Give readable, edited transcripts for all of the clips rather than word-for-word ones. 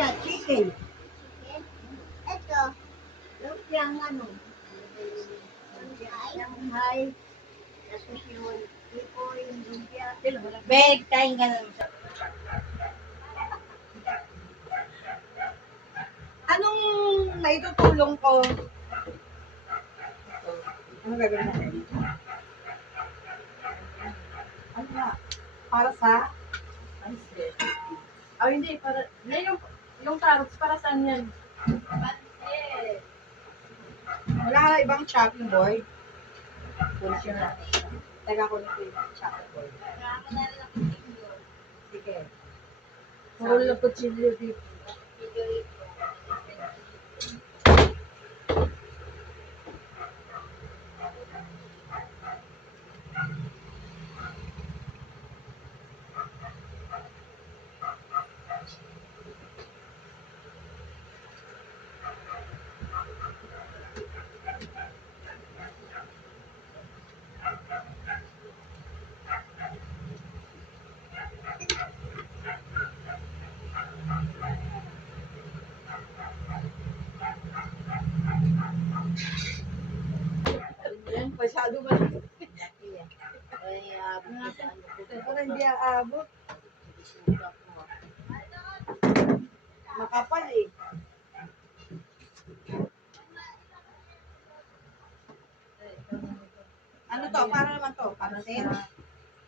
lumpia, chicken. Ito. Lumpia ang ano. Lumpia Shanghai. Tapos yung tipo yung lumpia. Bed, kain ka na. Anong naitutulong ko? Ano gagawin natin? Ano nga? Para sa? Oh, hindi. Para, yung carrots, para saan yan? Wala ka ibang chopping board. Kunin siya natin. Taga ko na yung chopping board. Sige. Puro lang kutsilyo dito. Yan, masyado ba? Para hindi aabot. Makapal eh. Ano to? Para naman to? Pansin?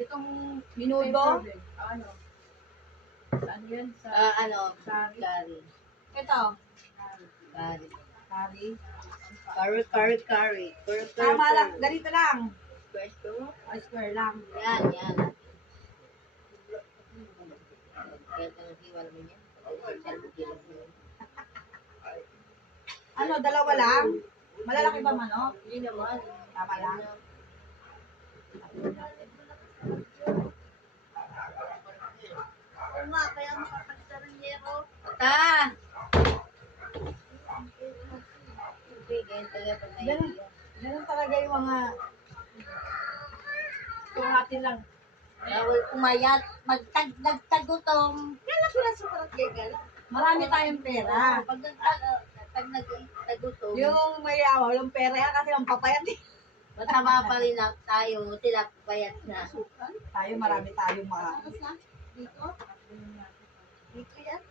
Itong Minudo? Ano? Saan yan? Sa Ano? Sari. Curry. Ito. Curry. Curry. Curry. Tama lang. Ganito lang. Pwesto mo? Square lang. Yan, yan. Kaya tanong mo niya. Ano, dalawa lang? Malalaki ba manok? Hindi naman. Tama lang. Oo nga, kaya makapagsa ng yero. Ata! Hindi, ganyan talaga pag Ganun, naiiyak. ganun talaga yung mga... Tuhati lang. Bawal pumayat, nagtagutom. Kaya sila sukarat gagala. Marami tayong pera. Pag nagtagutom, Yung may walang pera yan kasi ang papayat eh. mataba pa rin tayo, sila payat na. Tayo, marami tayong mga... Dito? Dito yan?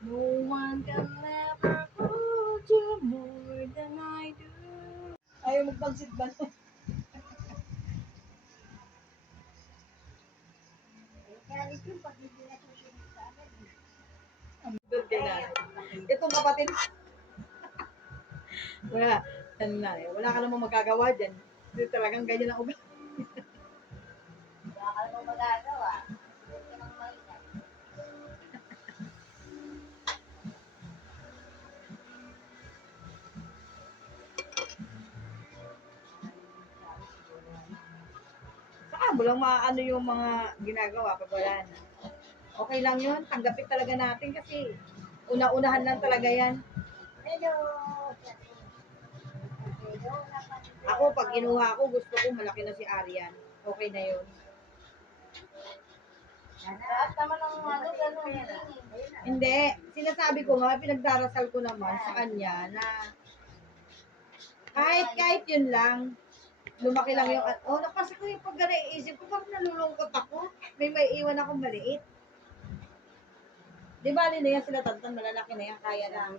No one can ever hold you more than I do. Ayaw magpansit ba? Galit yung pag hindi na susunod sa akin. Doon kay nanay. Itong kapatid. Wala. Yan na eh. Wala ka namang magagawa dyan. Hindi talagang ganyan ang ugali. Wala ka namang magagawa. Huwag ka nang maingat. Saka mo lang maano yung mga ginagawa pag wala na. Okay lang yun. Tanggapin talaga natin kasi una-unahan lang talaga yan. Hello. Hello. Ako, pag kinuha ko, gusto ko malaki na si Arian. Okay na yun. Lahat naman ng ano, gano'n. Hindi. Sinasabi ko nga, pinagdarasal ko naman sa kanya na kahit yun lang, lumaki lang yung, kasi ko yung pag naiisip ko, parang nalulungkot ako. May iwan akong maliit. Di ba, na yan sila tantan, malalaki na yan, kaya na.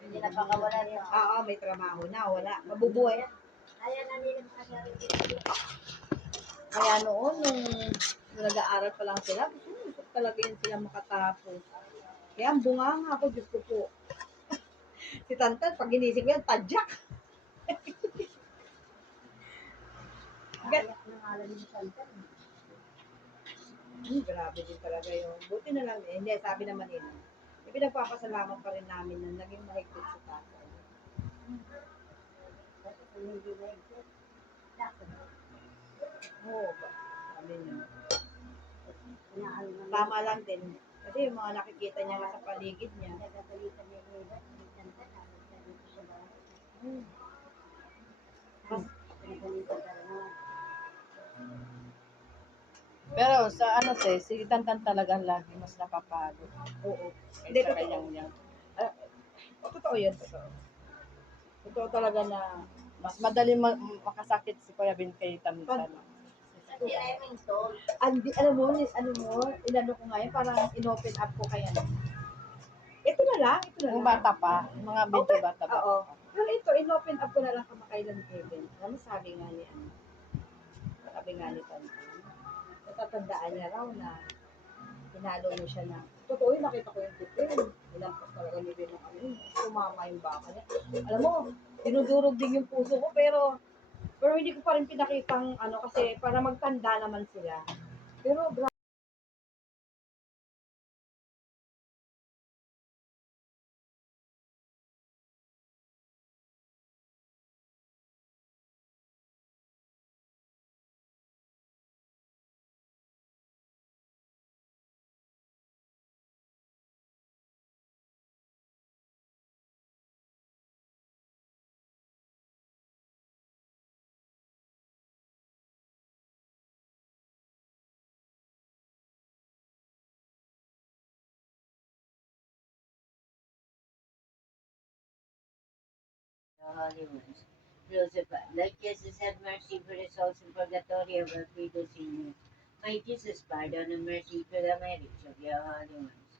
Hindi na pakawalan yun. Oo, may trabaho na, wala. Mabubuhay. Kaya na nila mangyari. Kaya noon, nung nag-aaral pa lang sila, gusto ko talaga yun sila makatapos. Kaya ang bunganga ako, Diyos ko po. Si Tantan, pag ginising ko yan, tadyak. Ayak na nga lang yung salta. Grabe din talaga yun. Buti na lang eh. Hindi, sabi naman nila. Pinagpapasalamat pa rin namin na naging mahigpit si tatay. Kasi kung hindi na exit, dapat. Oo ba? Sabi niya. Inaano na Tama lang din. Kasi yung mga nakikita niya nga sa paligid niya. nagagalitan niya yung iba. Nagagalitan tapos na dito sa bahay. Mas, Nagagalitan ka naman. Pero sa ano te, si Tantan talagang lagi mas napapalo. oo. Kaysa Hindi, totoo. kanyang niyang. Totoo yun, totoo. Totoo talaga na Mas madali makasakit si Kuya Bin kay Tantan. Kasi Remington, alam mo, inano ko ngayon, parang in-open up ko kaya na. Ito na lang. Yung bata pa, yung mga medyo Okay. bata pa. Oo. Pero ito, in-open up ko na lang kamakailan Kevin. Ano sabi nga ni Tantan, natatandaan niya raw na hinalo mo siya na, totoo yun, nakita ko yung titin. Hinampas talaga ni Bin ng tumama yung baka niya. Alam mo, dinudurog din yung puso ko, pero hindi ko pa rin pinakitang kasi para magtanda naman sila. Pero the Holy Ones. Josephat, Lord Jesus, have mercy for the souls in purgatory of our Frido Senior. My Jesus, pardon and mercy for the marriage of your Holy Ones.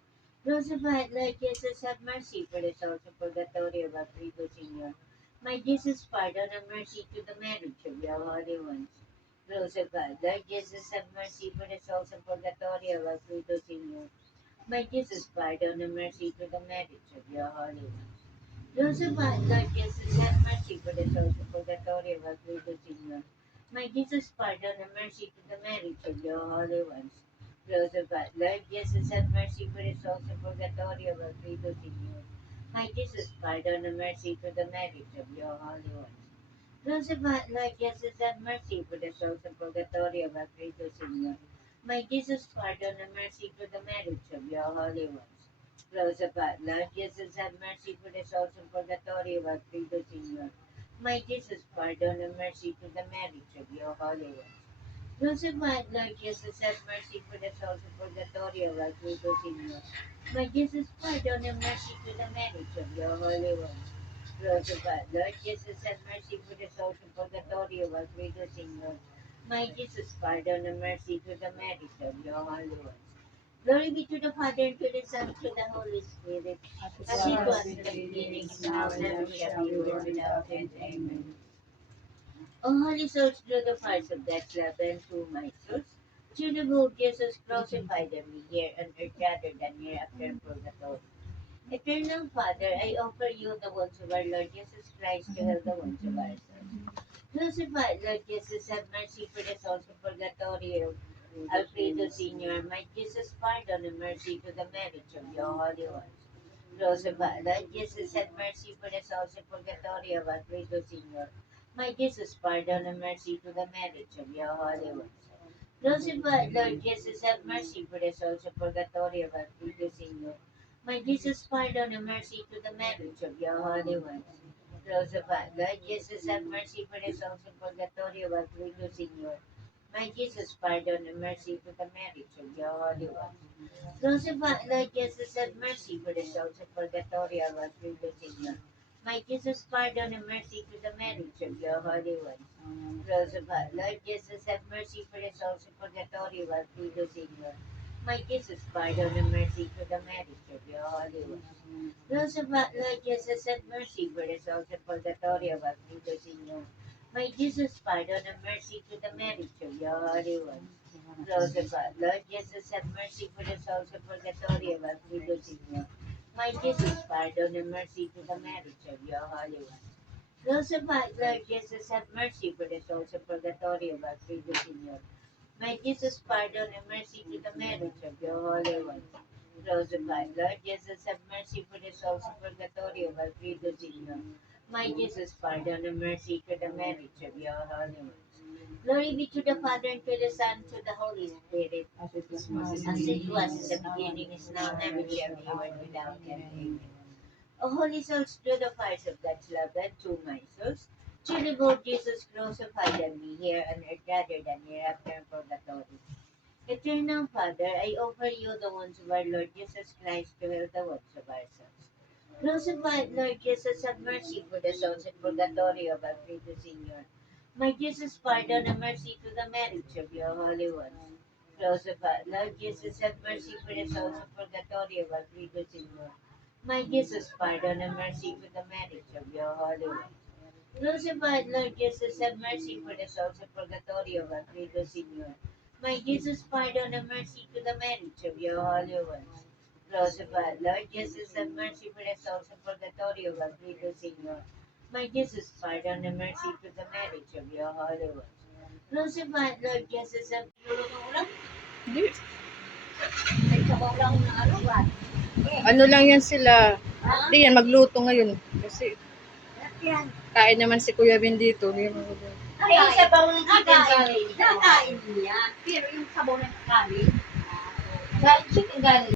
Josephat, Lord Jesus, have mercy for the souls in purgatory of our Frido Senior. My Jesus, pardon and mercy to the marriage of your Holy Ones. Josephat, Lord Jesus, have mercy for the souls in purgatory of our Frido Senior. My Jesus, pardon and mercy to the marriage of your Holy Ones. Josephat, Lord Jesus, have mercy for the souls of purgatory of our Credo Senior. My Jesus, pardon and mercy to the marriage of your holy ones. Josephat, Lord Jesus, have mercy for the souls of purgatory of our Credo Senior. My Jesus, pardon and mercy to the marriage of your holy ones. Josephat, Lord Jesus, have mercy for the souls of purgatory of our Credo Senior. My Jesus, pardon and mercy to the marriage of your holy ones. Josephat, Lord Jesus, have mercy for the souls in purgatory of our Credo Senior. My Jesus, pardon and mercy to the marriage of your holy ones. Josephat, Lord Jesus, have mercy for the souls in purgatory of our Credo Senior. My Jesus, pardon and mercy to the marriage of your holy ones. Josephat, Lord Jesus, have mercy for the souls in purgatory of our Credo Senior. My Jesus, pardon and mercy to the marriage of your holy ones. Glory be to the Father, and to the Son, and to the Holy Spirit. As it was in the beginning, is now, and ever shall be, world without end. Amen. O holy souls, through the fires of God's love, and through my souls, through the good Jesus crucified and me here on earth rather than hereafter in purgatory. Eternal Father, I offer you the wounds of our Lord Jesus Christ to heal the wounds of our souls. Crucified Lord Jesus, have mercy for the souls of purgatory of Alfredo Sr., my Jesus, pardon and mercy to the marriage of your holy ones. Crucified Lord Jesus, have mercy for the souls of purgatory of Alfredo Sr., my Jesus, pardon and mercy to the marriage of your holy ones. Crucified Lord Jesus, have mercy for the souls of purgatory of Alfredo Sr., my Jesus, pardon and mercy to the marriage of your holy ones. Crucified Lord Jesus, have mercy for the souls of purgatory of Alfredo Sr., my Jesus, pardon and mercy to the marriage of your holy ones. Crucified Lord Jesus, have mercy for the souls of purgatory of Alfredo Sr., my Jesus, pardon and mercy to the marriage of your holy ones. Crucified Lord Jesus, have mercy for the souls of purgatory of Alfredo Sr., my Jesus, pardon and mercy to the marriage of your holy ones. Crucified Lord Jesus, have mercy for the souls of purgatory of Alfredo Sr., my Jesus, pardon and mercy to the marriage of your holy ones. Crucified Lord Jesus, have mercy for the souls of purgatory of Alfredo Sr., my Jesus, pardon and mercy to the marriage of your holy ones. Crucified Lord Jesus, have mercy for the souls of purgatory of Alfredo Sr., my Jesus, pardon and mercy to the marriage of your holy ones. Crucified Lord Jesus, have mercy for the souls of purgatory of Alfredo Sr., my Jesus, pardon and mercy to the marriage of your holy ones. Glory be to the Father, and to the Son, and to the Holy Spirit, as it was in the beginning, is now, and ever shall be, world without end. Amen. O holy souls, through the fires of God's love, and through my souls, through the good Jesus crucified and me here on earth rather than hereafter in purgatory. Eternal Father, I offer you the wounds of our Lord Jesus Christ to heal the wounds of our souls. Crucified Lord Jesus, have mercy for the souls in purgatory of Alfredo Sr., my Jesus, pardon and mercy to the marriage of your holy ones. Crucified Lord Jesus, have mercy for the souls in purgatory of Alfredo Sr., my Jesus, pardon and mercy to the marriage of your holy ones. Crucified Lord Jesus, have mercy for the souls in purgatory of Alfredo Sr., my Jesus, pardon and mercy to the marriage of your holy ones. Crucified Lord Jesus, have mercy for the souls in purgatory of Alfredo Sr., my Jesus, pardon and mercy to the marriage of your holy ones. Crucified Lord Jesus, have Hindi. May sabaw lang na ano ba? Ano lang yan sila. Ha? Hindi yan, magluto ngayon. Kasi Yan. kain naman si Kuya Ben dito. Hindi naman magluto. Ay, yung sabaw ng chicken curry. Nakain niya. Pero yung sabaw ng curry, Sa chicken curry.